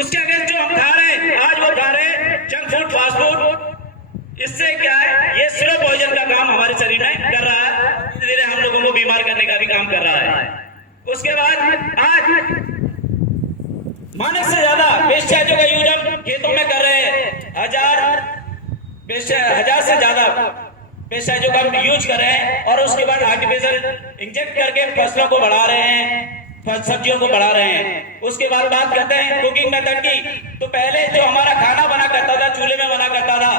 उसके अगेंस्ट जो हम खा रहे हैं, आज वो खा रहे हैं जंक फूड, फास्ट फूड। इससे क्या है, ये स्लो पॉइजन का काम हमारे शरीर में कर रहा है, धीरे धीरे हम लोगों को बीमार करने का भी काम कर रहा है। उसके बाद आज मानक से ज्यादा पेस्टिसाइडों का यूज हम खेतों में कर रहे हैं। हजार से ज्यादा पेस्टिसाइडों का हम यूज कर रहे हैं और उसके बाद आर्टिफिशियल इंजेक्ट करके फसलों को बढ़ा रहे हैं, सब्जियों को बढ़ा रहे हैं। उसके बाद बात करते हैं कुकिंग मेथड की। तो पहले जो हमारा खाना बना करता था, चूल्हे में बना करता था,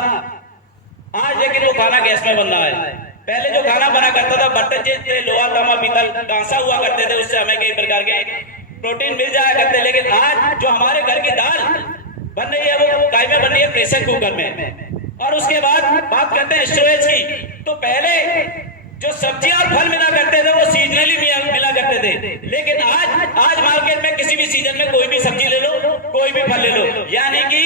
आज लेकिन वो खाना गैस में बन रहा है। पहले जो खाना बना करता था, बर्तन थे लोहा, तांबा, पीतल, कांसा हुआ करते थे, उससे हमें कई प्रकार के प्रोटीन मिल जाया करते। लेकिन आज जो हमारे घर की दाल बन रही है वो काय में बन रही है, प्रेशर कुकर में। और उसके बाद बात करते हैं स्टोरेज की। तो पहले जो सब्जियां और फल मिला करते थे वो सीजनली मिला करते थे, लेकिन आज मार्केट में किसी भी सीजन में कोई भी सब्जी ले लो, कोई भी फल ले लो, यानी कि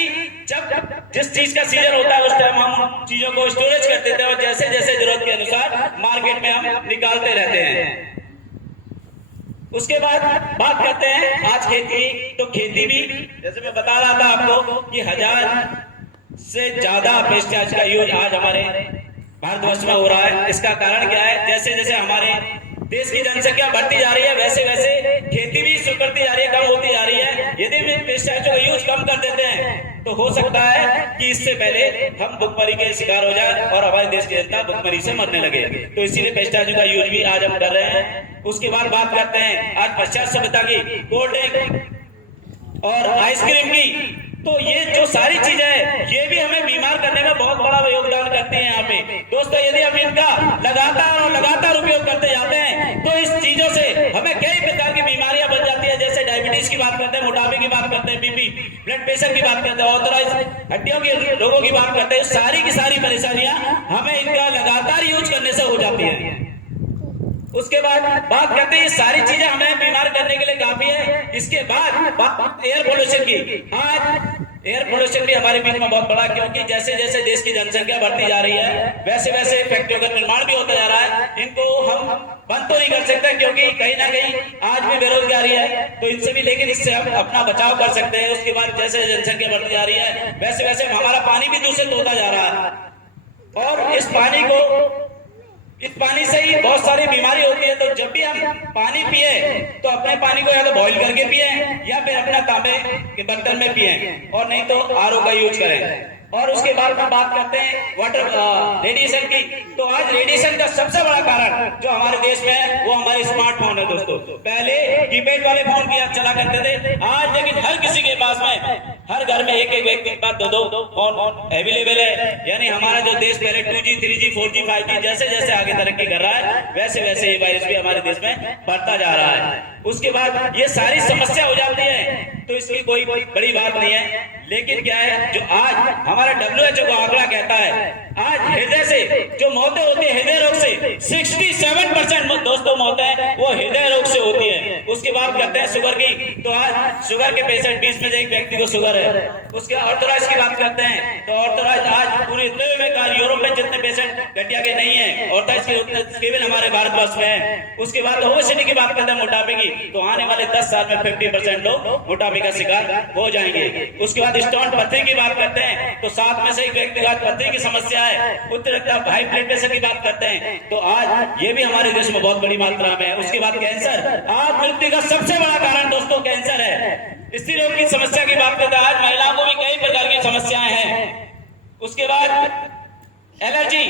जब जिस चीज का सीजन होता है उस टाइम हम चीजों को स्टोरेज कर देते हैं और जैसे जैसे जरूरत के अनुसार मार्केट में हम निकालते रहते हैं। उसके बाद बात करते हैं आज खेती। तो खेती भी जैसे मैं बता रहा था आपको कि 1000 से ज्यादा पेस्टिसाइड का यूज आज हमारे भारतवर्ष में हो रहा है। इसका कारण क्या है, जैसे जैसे हमारे देश की जनसंख्या बढ़ती जा रही है वैसे वैसे खेती भी सुधरती जा रही है, कम होती जा रही है। यदि भी पेस्टिसाइड का यूज कम कर देते हैं तो हो सकता है कि इससे पहले हम भुखमरी के शिकार हो जाए और हमारे देश की जनता भुखमरी से मरने लगे। तो इसीलिए पेस्टिसाइड का यूज भी आज हम कर रहे हैं। उसके बाद बात करते हैं आज पश्चात सभ्यता की, कोल्ड ड्रिंक और आइसक्रीम की। तो ये जो सारी चीजें हैं ये भी हमें बीमार करने में बहुत बड़ा योगदान करती हैं। यहाँ पे दोस्तों, यदि हम इनका लगातार उपयोग करते जाते हैं तो इस चीजों से हमें कई प्रकार की बीमारियां बन जाती है। जैसे डायबिटीज की बात करते हैं, मोटापे की बात करते हैं, बीपी, ब्लड प्रेशर की बात करते हैं, ऑर्थराइज हड्डियों के रोगों की बात करते हैं। सारी की सारी परेशानियां हमें इनका लगातार यूज करने से हो जाती है। उसके बाद बात करते हैं ये सारी चीजें हमें बीमार करने के लिए काफी है। इसके बाद एयर पोल्यूशन की। आज एयर पोल्यूशन भी हमारे बीच में बहुत बड़ा, क्योंकि जैसे जैसे देश की जनसंख्या बढ़ती जा रही है वैसे वैसे फैक्ट्रियों का निर्माण भी होता जा रहा है। इनको हम बंद तो नहीं कर सकते क्योंकि कहीं ना कहीं आज भी बेरोजगारी है, तो इनसे भी, लेकिन इससे हम अपना बचाव कर सकते हैं। उसके बाद जैसे जनसंख्या बढ़ती जा रही है वैसे वैसे हमारा पानी भी दूषित होता जा रहा है और इस पानी से ही बहुत सारी बीमारी होती है। तो जब भी हम पानी पिए तो अपने पानी को या तो बॉईल करके पिए या फिर अपना तांबे के बर्तन में पिए और नहीं तो आरओ का यूज करें। और उसके बाद हम बात करते हैं वाटर रेडिएशन की। तो आज रेडिएशन का सबसे बड़ा कारण जो हमारे देश में है वो हमारे स्मार्टफोन है। दोस्तों, पहले कीपैड वाले फोन की चला करते थे, आज लेकिन हर किसी के पास में, हर घर में एक एक व्यक्ति के पास दो फोन अवेलेबल है। यानी हमारा जो देश पहले 2G, 3G, 4G, 5G जैसे जैसे आगे तरक्की कर रहा है वैसे वैसे ये वायरस भी हमारे देश में बढ़ता जा रहा है। उसके बाद ये सारी समस्या हो जाती है तो इसकी कोई बड़ी बात नहीं है। लेकिन क्या है, जो आज हमारा WHO का आंकड़ा कहता है आज हृदय से जो मौतें होती है, हृदय रोग से 67% दोस्तों मौतें वो हृदय रोग से होती है। उसकी बात करते हैं शुगर की। तो आज शुगर के पेशेंट 20 में से एक व्यक्ति को शुगर है। उसके ऑर्थराइज की बात करते हैं तो ऑर्थराइज आज पूरे यूरोप में जितने पेशेंट गठिया के नहीं है, ऑर्थराइज के उतने केवल हमारे भारतवर्ष में है। उसके बाद ओबेसिटी की बात करते हैं, मोटापे की। तो आने वाले 10 साल में 50% लोग मोटापे का शिकार हो जाएंगे। उसके बाद स्टोन पथरी की बात करते हैं तो 7 में से एक व्यक्ति को पथरी की समस्या है। उच्च रक्तचाप, हाई ब्लड प्रेशर की बात करते हैं तो आज ये भी हमारे देश में बहुत बड़ी मात्रा में है। उसके बाद कैंसर, आज मृत्यु का सबसे बड़ा कारण दोस्तों कैंसर है। स्त्री रोग की समस्या की बात करते हैं, आज महिलाओं को भी कई प्रकार की समस्याएं हैं। उसके बाद एलर्जी,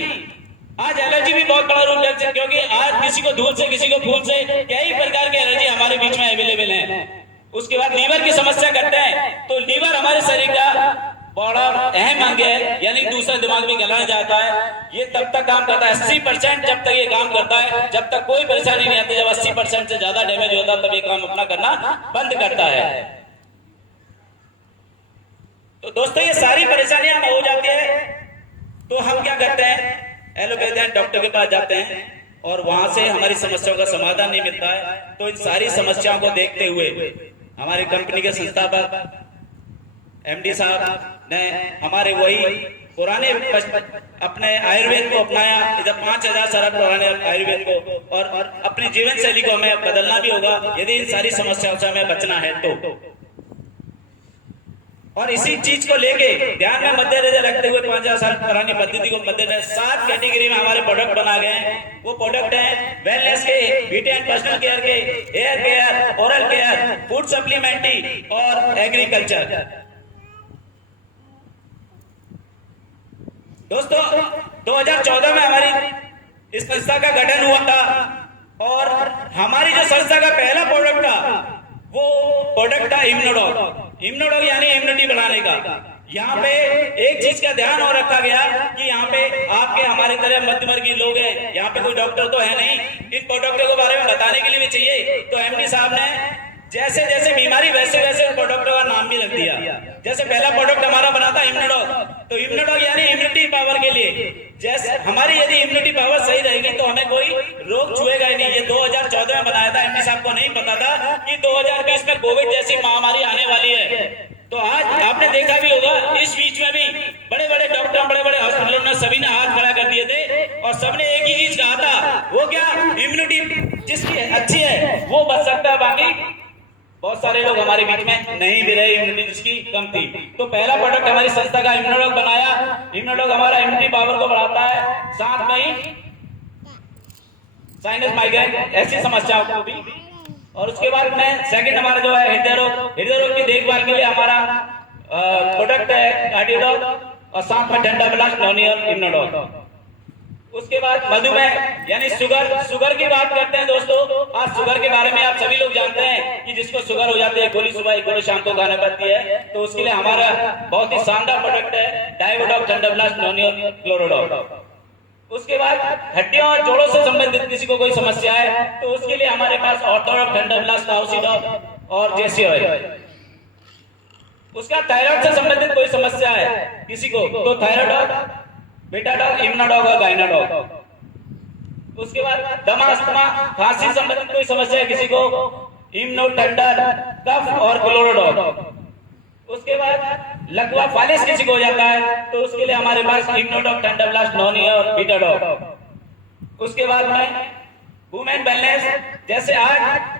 आज एलर्जी भी बहुत बड़ा रूप लेती है क्योंकि आज किसी को धूल से, किसी को फूल से, कई प्रकार की एलर्जी हमारे बीच में अवेलेबल है। उसके बाद लीवर की समस्या करते हैं तो लीवर हमारे शरीर का बड़ा अहम अंग है, यानी दूसरा दिमाग में गलाया जाता है। ये तब तक काम करता है 80% जब तक ये काम करता है, जब तक कोई परेशानी नहीं आती। जब 80% से ज्यादा डैमेज होता है तब ये काम अपना करना बंद करता है। तो दोस्तों ये सारी परेशानियां हो जाती है तो हम क्या करते हैं, एलोपैथिक डॉक्टर के पास जाते हैं और वहां से हमारी समस्याओं का समाधान नहीं मिलता है। तो इन सारी समस्याओं को देखते हुए हमारी कंपनी के संस्थापक MD साहब ने हमारे वही पुराने अपने आयुर्वेद को अपनाया। इधर 5000 साल पुराने आयुर्वेद को और अपनी जीवन शैली को हमें बदलना भी होगा यदि इन सारी समस्याओं से हमें बचना है। तो और इसी चीज को लेके ध्यान में मद्देनजर रखते हुए 5000 साल पुरानी पद्धति को मद्देनजर 7 कैटेगरी में हमारे प्रोडक्ट बना गए हैं। वो प्रोडक्ट है वेलनेस के, ब्यूटी एंड पर्सनल केयर के, hair care, oral care, food supplementary और एग्रीकल्चर। दोस्तों 2014 में हमारी इस संस्था का गठन हुआ था और हमारी जो संस्था का पहला प्रोडक्ट था वो प्रोडक्ट था इम्यूनोडॉग। इम्यूनोडॉग यानी इम्यूनिटी बढ़ाने का। यहाँ पे एक चीज का ध्यान और रखा गया कि यहाँ पे आपके हमारे तरह मध्य वर्गीय लोग हैं, यहाँ पे कोई डॉक्टर तो है नहीं, इन प्रोडक्टों के बारे में बताने के लिए भी चाहिए। तो एमडी साहब ने जैसे जैसे बीमारी वैसे वैसे प्रोडक्ट का नाम भी रख दिया। जैसे पहला प्रोडक्ट हमारा बना था इम्यूनोडॉग, तो इम्यूनोडॉग यानी इम्यूनिटी पावर के लिए। जैसे हमारी यदि इम्यूनिटी पावर सही रहेगी तो हमें कोई रोग छुएगा ही नहीं। ये 2014 में बनाया था, एमडी साहब को नहीं पता था कि 2020 में कोविड जैसी महामारी आने वाली है। तो आज आपने देखा भी होगा, इस बीच में भी बड़े बड़े डॉक्टर, बड़े बड़े हॉस्पिटलों ने सभी ने हाथ खड़ा कर दिए थे और सबने एक ही चीज कहा था, वो क्या, इम्यूनिटी जिसकी अच्छी है वो बच सकता है, बाकी बहुत सारे लोग हमारे बीच में नहीं भी रहे, इम्यूनिटी जिसकी कम थी। तो पहला प्रोडक्ट हमारी संस्था का इम्यूनोडॉग बनाया। इम्यूनोडॉग हमारा इम्यूनिटी पावर को बढ़ाता है, साथ में ही साइनस, माइग्रेन ऐसी समस्याओं को भी। और उसके बाद में सेकंड हमारा जो है हृदय रोग की देखभाल के लिए हमारा प्रोडक्ट है कार्डियोडॉग और साथ में ठंडा ब्लास्ट नॉनियर इम्यूनोडॉग। उसके बाद मधुमेह यानी शुगर की बात करते हैं दोस्तों। आज शुगर के बारे में आप सभी लोग जानते हैं कि जिसको शुगर हो जाती है, गोली सुबह एक गोली शाम को खाने पड़ती है, तो उसके लिए हमारा बहुत ही शानदार प्रोडक्ट है डाइवोडॉग, ठंडा ब्लास्ट नॉनियर क्लोरोडॉग। उसके बाद हड्डियों और जोड़ों से संबंधित किसी को कोई समस्या है तो उसके लिए हमारे पास ऑर्थोडॉग, ठंडा ब्लास्ट, ऑक्सीडॉग और जेसी ऑयल। उसका थायराइड से संबंधित कोई समस्या है किसी को तो थायराइडॉग, बेटाडॉग, इम्यूनोडॉग और गाइनाडॉग। उसके बाद दमा, अस्थमा, खांसी संबंधित कोई समस्या है किसी को, इम्यूनो, ठंडा, कफ और क्लोरोडॉग। उसके बाद लकवा, फालिस किसी को हो जाता है तो उसके लिए हमारे पास इम्यूनोडॉग, ठंडा ब्लास्ट, नॉनी और बीटाडॉग। उसके बाद में वुमेन वेलनेस, जैसे आज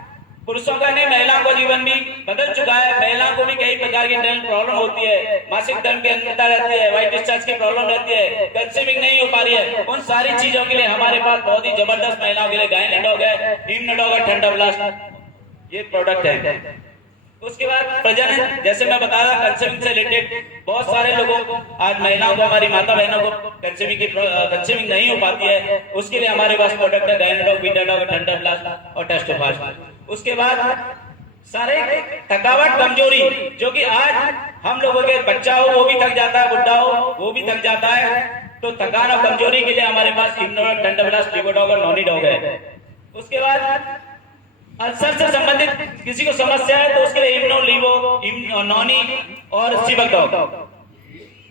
पुरुषों का नहीं महिलाओं का जीवन भी बदल चुका है। महिलाओं को भी कई प्रकार की इंटरनल प्रॉब्लम होती है, मासिक धर्म की अनियमितता रहती है, वाइट डिस्चार्ज की प्रॉब्लम रहती है, कंसीविंग नहीं हो पा रही है। उन सारी चीजों के लिए हमारे पास बहुत ही जबरदस्त महिलाओं के लिए गाइनाडॉग है, इम्यूनोडॉग और ठंडा ब्लास्ट ये प्रोडक्ट है। उसके बाद प्रजनन, जैसे मैं बता रहा कंसीविंग से रिलेटेड बहुत सारे लोगों को, आज महिलाओं को, हमारी माता बहनों को कंसीविंग नहीं हो पाती है, उसके लिए हमारे पास प्रोडक्ट है गाइनाडॉग, बीटाडॉग, ठंडा ब्लास्ट और टेस्टोफास्ट। उसके बाद सारे थकावट, कमजोरी, जो कि आज हम लोगों के बच्चा हो वो भी थक जाता है, बुढ़ा हो वो भी थक जाता है, तो थकान और कमजोरी के लिए हमारे पास इम्यूनोडॉग, ठंडा ब्लास्ट, लिवोडॉग और नॉनीडॉग है। उसके बाद अल्सर से संबंधित किसी को समस्या है तो उसके लिए इम्यूनो, लीवो, नॉनी और सिबकडॉग।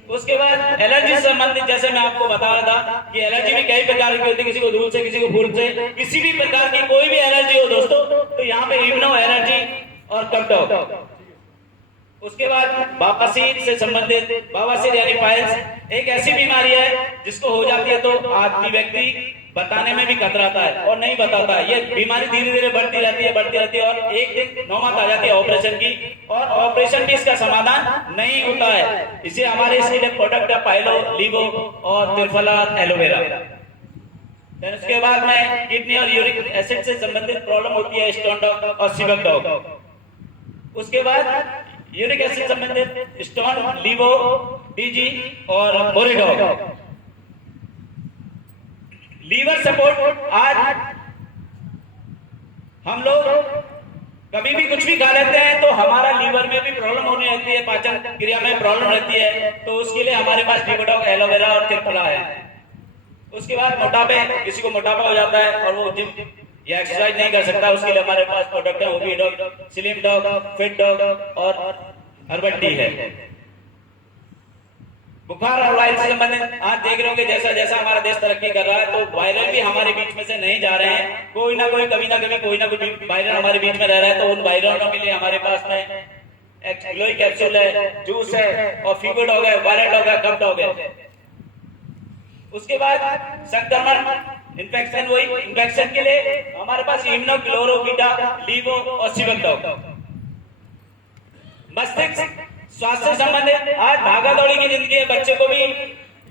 उसके बाद एलर्जी से संबंधित, जैसे मैं आपको बता रहा था कि एलर्जी भी कई प्रकार की होती है, किसी को धूल से, किसी को फूल से, किसी भी प्रकार की कोई भी एलर्जी हो दोस्तों तो यहाँ पे इम्यूनो, एलर्जी और कपडॉग। उसके बाद बवासीर से संबंधित, बवासीर यानी पाइल्स एक ऐसी बीमारी है जिसको हो जाती है तो आदमी व्यक्ति बताने में भी कतराता है और नहीं बताता है। ये बीमारी धीरे धीरे बढ़ती रहती है और एक दिन नौबत आ जाती है ऑपरेशन की, और ऑपरेशन भी इसका समाधान नहीं होता है। इसे हमारे इसके लिए प्रोडक्ट है पाइलो, लीवो और त्रिफला एलोवेरा। उसके बाद में किडनी और यूरिक एसिड से संबंधित प्रॉब्लम होती है, स्टोन डॉग और सिबकडॉग। उसके बाद यूरिक एसिड संबंधित स्टोन, लीवो, डीजी और बोरेडॉग। लीवर सपोर्ट, आज हम लोग कभी भी कुछ भी खा लेते हैं तो हमारा लीवर में भी प्रॉब्लम होने लगती है, पाचन क्रिया में प्रॉब्लम रहती है, तो उसके लिए हमारे पास लिवोडॉग, एलोवेरा और त्रिफला है। उसके बाद मोटापे, किसी को मोटापा हो जाता है और वो जिम या एक्सरसाइज नहीं कर सकता, उसके लिए हमारे पास प्रोडक्ट है ओबीडॉग, स्लिम डॉग, फिट डॉग और हर्बल टी है। बुखार और वायरस से संबंधित आज देख रहे होंगे जैसा जैसा हमारा देश तरक्की कर रहा है तो वायरल भी हमारे बीच में से नहीं जा रहे हैं। कोई ना कोई, कभी ना कभी कोई ना कोई वायरल हमारे बीच में रह रहा है, तो उन वायरलों के लिए हमारे पास में ग्लोई कैप्सूल है, जूस है और फीवर डॉग है, वायरल डॉग है, कफ डॉग है। उसके बाद संक्रमण, इन्फेक्शन, वही इन्फेक्शन के लिए हमारे पास इम्यूनो, क्लोरो, बीटा, लीवो और सिबकडॉग। मस्तिष्क स्वास्थ्य से संबंधित आज भागा दौड़ी की जिंदगी है, बच्चे को भी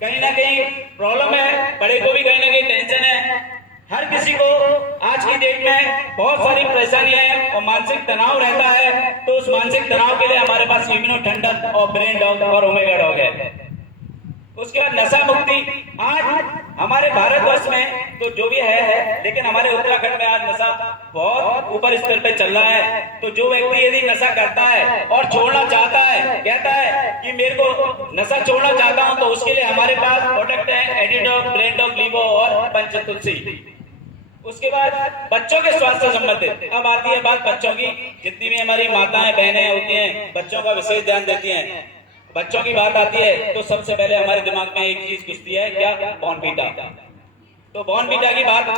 कहीं ना कहीं प्रॉब्लम है, बड़े को भी कहीं ना कहीं टेंशन है। हर किसी को आज की डेट में बहुत सारी परेशानियां हैं और मानसिक तनाव रहता है। तो उस मानसिक तनाव के लिए हमारे पास इम्यूनो ठंडक और ब्रेन डॉग और ओमेगा डॉग है। उसके बाद नशा मुक्ति, आज हमारे भारतवर्ष में तो जो भी है, लेकिन हमारे उत्तराखंड में आज नशा बहुत ऊपर स्तर पे चल रहा है। तो जो व्यक्ति यदि नशा करता है और छोड़ना चाहता है, कहता है कि मेरे को नशा छोड़ना चाहता हूं, तो उसके लिए हमारे पास प्रोडक्ट है एडिडॉग, ब्रेन डॉग, लीवो और पंचतुलसी। उसके बाद बच्चों के स्वास्थ्य से संबंधित अब आती है बात बच्चों की। जितनी भी हमारी माताएं बहनें होती हैं, बच्चों का विशेष ध्यान देती हैं। बच्चों की बात आती है तो सबसे पहले हमारे दिमाग में एक चीज घुसती है, क्या? बॉर्नवीटा। तो बॉर्नवीटा की बात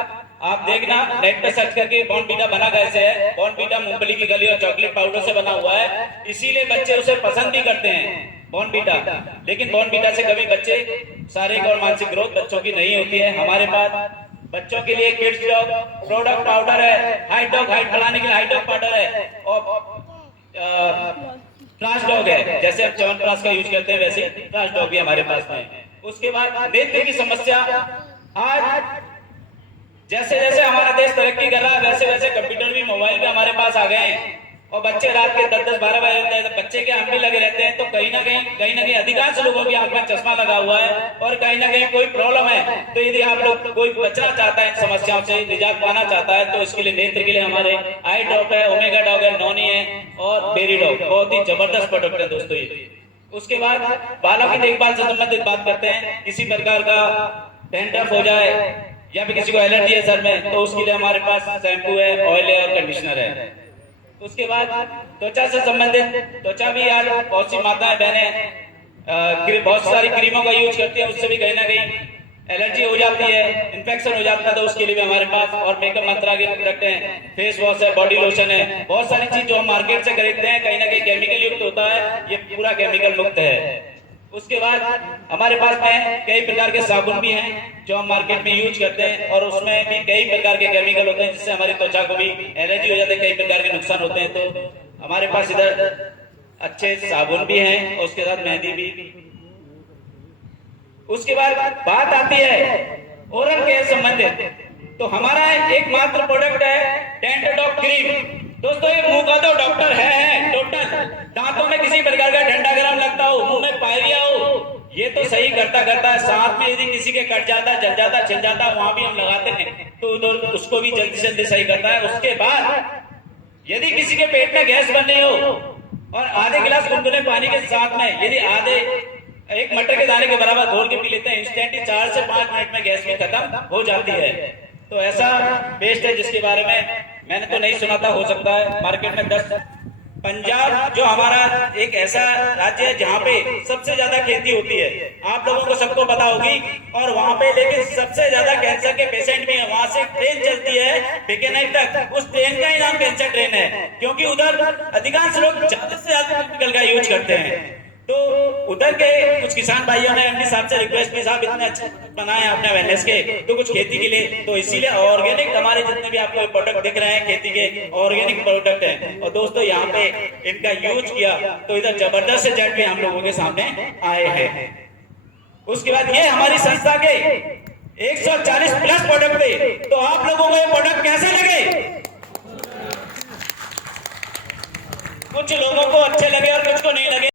आप देखना, नेट पे सर्च करके बॉर्नवीटा बना कैसे है। बॉर्नवीटा मूंगफली की गली और चॉकलेट पाउडर से बना हुआ है, इसीलिए बच्चे उसे पसंद भी करते हैं बॉर्नवीटा। लेकिन बॉर्नवीटा से कभी बच्चे शारीरिक और मानसिक ग्रोथ बच्चों की नहीं होती है। हमारे पास बच्चों के लिए किड्स डॉग प्रोडक्ट पाउडर है, हाइट डॉग, हाइट बढ़ाने के लिए हाइट डॉग पाउडर है, और फ्लाश डॉग है, जैसे हम च्यवनप्राश का यूज करते हैं वैसे फ्लाश डॉग भी हमारे पास में। उसके बाद नेत्र की समस्या, आज जैसे जैसे हमारा देश तरक्की कर रहा है वैसे वैसे कंप्यूटर भी, मोबाइल भी हमारे पास आ गए हैं और बच्चे रात के 10-10, 12 बजे बच्चे के हम भी लगे रहते हैं। तो कहीं ना कहीं अधिकांश लोगों की आंख में चश्मा लगा हुआ है और कहीं ना कहीं कोई प्रॉब्लम है। तो यदि आप लोग कोई बचना चाहता है, इन समस्याओं से निजात पाना चाहता है, तो इसके लिए नेत्र के लिए हमारे आई ड्रॉप है, ओमेगा डॉग है, नॉनी है और बेरी डॉग, बहुत ही जबरदस्त प्रोडक्ट है दोस्तों ये। उसके बाद बालों की देखभाल से संबंधित बात करते हैं। किसी प्रकार का डैंड्रफ हो जाए या फिर किसी को एलर्जी है सर में, तो उसके लिए हमारे पास शैम्पू है, ऑयल है और कंडीशनर है। उसके बाद त्वचा से संबंधित, त्वचा भी यार बहुत सी माताएं बहनें बहुत सारी क्रीमों का यूज करती है, उससे भी कहीं ना कहीं एलर्जी हो जाती है, इन्फेक्शन हो जाता है। तो उसके लिए भी हमारे पास और मेकअप मंत्रा के प्रोडक्ट हैं, फेस वॉश है, बॉडी लोशन है, बहुत सारी चीज जो हम मार्केट से खरीदते हैं कहीं ना कहीं केमिकल युक्त होता है, ये पूरा केमिकल मुक्त है। उसके बाद हमारे पास में कई प्रकार के साबुन भी हैं जो हम मार्केट में यूज करते हैं और उसमें भी कई प्रकार के केमिकल होते हैं जिससे हमारी त्वचा को भी एलर्जी हो जाती है, कई प्रकार के नुकसान होते हैं। तो हमारे पास इधर अच्छे साबुन भी हैं और उसके साथ मेहंदी भी। उसके बाद बात आती है ओरल केयर संबंधित, तो हमारा एकमात्र प्रोडक्ट है डेंटोडॉग क्रीम। दोस्तों ये मुंह का तो डॉक्टर है टोटल, दांतों में किसी प्रकार का ठंडा गर्म लगता हो, मुंह में पायरिया हो, ये तो सही करता है। साथ में यदि किसी के कट जाता, जल जाता, छिल जाता, वहां भी हम लगाते हैं तो उसको भी जल्दी से जल्दी सही करता है। उसके बाद यदि किसी के पेट में गैस बन रही हो और आधे गिलास गुनगुने पानी के साथ में यदि आधे एक मटर के दाने के बराबर घोल के पी लेते हैं, इंस्टेंटली 4 से 5 मिनट में गैस भी खत्म हो जाती है। तो ऐसा पेस्ट है जिसके बारे में मैंने तो नहीं सुना था, हो सकता है मार्केट में 10। पंजाब जो हमारा एक ऐसा राज्य है जहाँ पे सबसे ज्यादा खेती होती है, आप लोगों को सबको पता होगी, और वहाँ पे लेकिन सबसे ज्यादा कैंसर के पेशेंट भी हैं। वहाँ से ट्रेन चलती है बीकानेर तक, उस ट्रेन का ही नाम कैंसर ट्रेन है, क्योंकि उधर अधिकांश लोग ज्यादा से ज्यादा केमिकल का यूज करते हैं। तो उधर के कुछ किसान भाइयों ने एमडी साहब से रिक्वेस्ट की, साहब इतने अच्छे बनाए आपने वेलनेस के, तो कुछ खेती के लिए, तो इसीलिए ऑर्गेनिक हमारे जितने भी आपको प्रोडक्ट दिख रहे हैं खेती के ऑर्गेनिक प्रोडक्ट हैं। और दोस्तों यहाँ पे इनका यूज किया तो इधर जबरदस्त रिजल्ट भी हम लोगों के सामने आए हैं। उसके बाद ये हमारी संस्था के 140 प्लस प्रोडक्ट थे, तो आप लोगों को ये प्रोडक्ट कैसे लगे? कुछ लोगों को अच्छे लगे